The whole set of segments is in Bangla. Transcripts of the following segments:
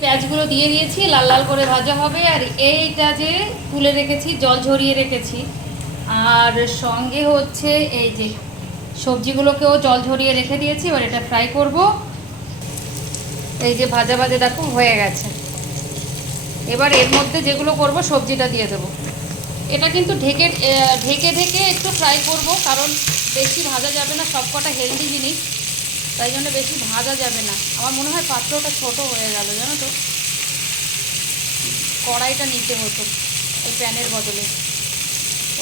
পেঁয়াজগুলো দিয়ে দিয়েছি, লাল লাল করে ভাজা হবে। আর এইটা যে তুলে রেখেছি, জল ঝরিয়ে রেখেছি। আর সঙ্গে হচ্ছে এই যে সবজিগুলোকেও জল ঝরিয়ে রেখে দিয়েছি, এবার এটা ফ্রাই করব। এই যে ভাজা ভাজা দেখো, হয়ে গেছে। এবার এর মধ্যে যেগুলো করব, সবজিটা দিয়ে দেবো। এটা কিন্তু ঢেকে ঢেকে ঢেকে একটু ফ্রাই করব, কারণ বেশি ভাজা যাবে না সব কটা হেলদি জিনিস। তাই জন্য বেশি ভাজা যাবে না। আমার মনে হয় পাত্রটা ছোট হয়ে গেল, জানো তো? কড়াইটা নিতে হতো এই প্যানের বদলে।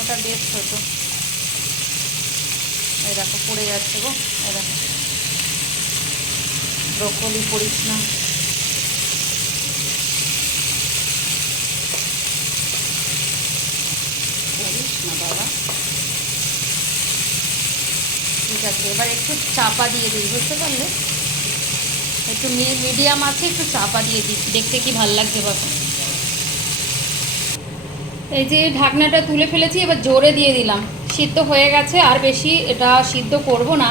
ওটা বেস্ট হতো এই দেখো, পড়ে যাচ্ছে গো, এই দেখো। ব্রকলি পড়িস না। ঠিক আছে, এবার একটু চাপা দিয়ে দিই, বুঝতে পারলে? একটু মিডিয়াম আছে, একটু চাপা দিয়ে দিই, দেখতে কি ভালো লাগছে বাবা এই যে ঢাকনাটা তুলে ফেলেছি, এবার জোরে দিয়ে দিলাম। সিদ্ধ হয়ে গেছে, আর বেশি এটা সিদ্ধ করব না,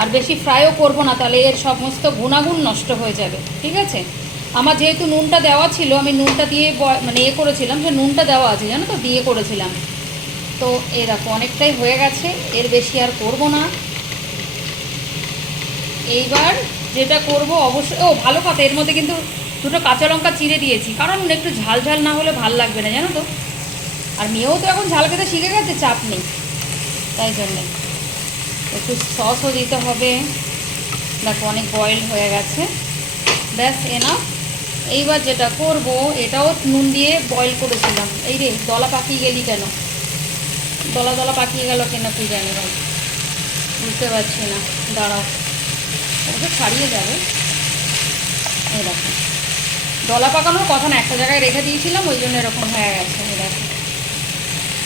আর বেশি ফ্রাইও করব না, তাহলে এর সমস্ত গুণাগুণ নষ্ট হয়ে যাবে, ঠিক আছে? আমার যেহেতু নুনটা দেওয়া ছিল, আমি নুনটা দিয়ে মানে এ করেছিলাম যে নুনটা দেওয়া আছে, জানো তো? দিয়ে করেছিলাম। তো এই দেখো, অনেকটাই হয়ে গেছে, এর বেশি আর করব না। এইবার যেটা করব অবশ্যই, ও ভালো কথা এর মধ্যে কিন্তু দুটো কাঁচা লঙ্কা চিড়ে দিয়েছি, কারণ একটু ঝাল ঝাল না হলে ভালো লাগবে না, জানো তো? আর মেয়েও তো এখন ঝাল খেতে শিখে গেছে, চাপ নেই। তাই জন্যে। একটু সসও দিতে হবে। দেখো, অনেক বয়েল হয়ে গেছে। ব্যাস এনা এইবার যেটা করব, এটাও নুন দিয়ে বয়েল করেছিলাম। এই রে, দলা পাকিয়ে গেলি কেন? দলা দলা পাকিয়ে গেল কিনা তুই জানি ভাই বুঝতে পারছি না। দাঁড়াও। ওটা ছাড়িয়ে যাবে। এই দেখো। দলা পাকানোর কথা না, একটা জায়গায় রেখে দিয়েছিলাম, ওই জন্য এরকম হয়ে গেছে। এই দেখো।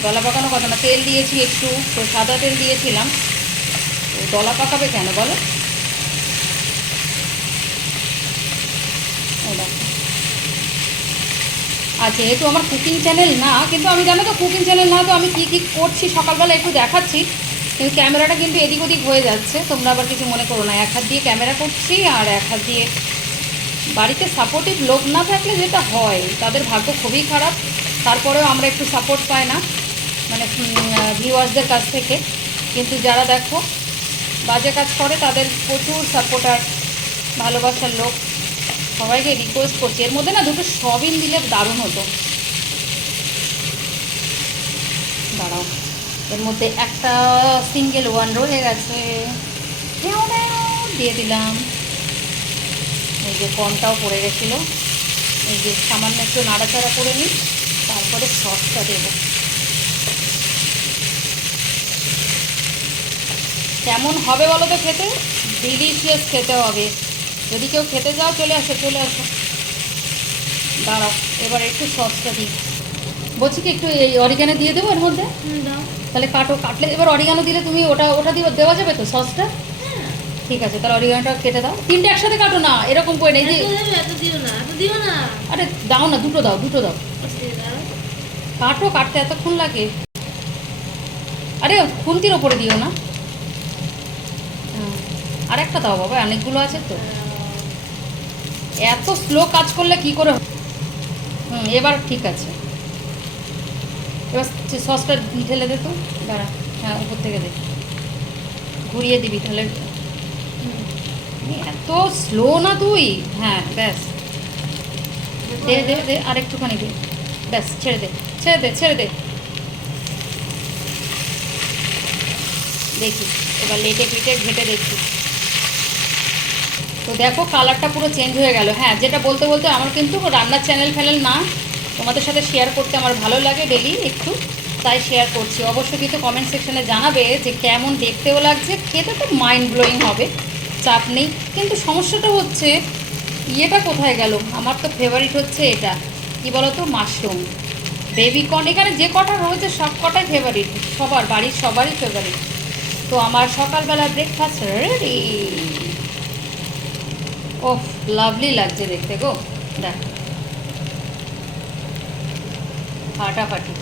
দলা পাকানোর কথা না, তেল দিয়েছি একটু, তো সাদা তেল দিয়েছিলাম। তো দলা পাকাবে কেন বলো এই দেখো আর যেহেতু আমার কুকিং চ্যানেল না, কিন্তু আমি জানো তো কুকিং চ্যানেল না, তো আমি কী কী করছি, সকালবেলা একটু দেখাচ্ছি, কিন্তু ক্যামেরাটা কিন্তু এদিক ওদিক হয়ে যাচ্ছে, তোমরা আবার কিছু মনে করো না, এক হাত দিয়ে ক্যামেরা করছি, আর এক হাত দিয়ে বাড়িতে সাপোর্টিভ লোক না থাকলে যেটা হয়, তাদের ভাগ্য খুবই খারাপ, তারপরেও আমরা একটু সাপোর্ট পাই না মানে ভিউয়ার্সদের কাছ থেকে, কিন্তু যারা দেখো, বাজে কাজ করে, তাদের প্রচুর সাপোর্টার ভালোবাসার লোক। সবাইকে রিকোয়েস্ট করছি। এর মধ্যে না দুটো সবিন দিলে দারুণ হতো। দাঁড়াও। এর মধ্যে একটা সিঙ্গেল ওয়ান রয়ে গেছে। দিয়ে দিলাম। এই যে কর্নটাও পড়ে গেছিল। এই যে সামান্য একটু নাড়াচাড়া করে নিই, তারপরে সসটা দেবো। কেমন হবে বলো তো খেতে? ডিলিশিয়াস খেতে হবে। যদি কেউ খেতে যাও চলে আসো চলে আসো। দাঁড়াও এবার একটু সসটা দিই। বলছি কি একটু এই অরিগানো দিয়ে দেবো এর মধ্যে? তাহলে কাটো কাটলে এবার অরিগানো দিলে তুমি ওটা ওটা দিয়ে দেওয়া যাবে তো সসটা? ঠিক আছে তাহলে অরিগানোটা কেটে দাও। তিনটে একসাথে কাটো না এরকম করে নেই আরে দাও না দুটো দাও দুটো দাও। কাটো কাটতে এতক্ষণ লাগে। আরে খুন্তির ওপরে দিও না। হুম, আর একটা দাও বাবা অনেকগুলো আছে তো। এত স্লো কাজ করলে কি করে? হুম, এবার ঠিক আছে। এবার সসটা ঢেলে দে তো। দাঁড়া হ্যাঁ উপর থেকে দে। ঘুরিয়ে দিবি তাহলে। এত স্লো না তুই? হ্যাঁ ব্যাস। দে দে দে আর একটুখানি দে। ব্যাস, ছেড়ে দে ছেড়ে দে ছেড়ে দে। দেখি, এবার লেটে পিটে ঘেটে দেখি। তো দেখো কালারটা পুরো চেঞ্জ হয়ে গেল। হ্যাঁ যেটা বলতে বলতে আমার কিন্তু রান্নার চ্যানেল ফ্যানেল না। তোমাদের সাথে শেয়ার করতে আমার ভালো লাগে ডেলি একটু, তাই শেয়ার করছি। অবশ্যই কিন্তু কমেন্ট সেকশনে জানাবে যে কেমন দেখতেও লাগছে। খেতে তো মাইন্ড ব্লোয়িং হবে, চাপ নেই। কিন্তু সমস্যাটা হচ্ছে, ইয়েটা কোথায় গেল? আমার তো ফেভারিট হচ্ছে এটা। কি বলতো? মাশরুম বেবিকর্ন এখানে যে কটা রয়েছে, সব কটাই ফেভারিট সবার, বাড়ির সবারই ফেভারিট তো আমার সকালবেলা ব্রেকফাস্ট রেডি ওহ লাভলি লাগছে দেখতে গো। দেখ। ফাটাফাটি।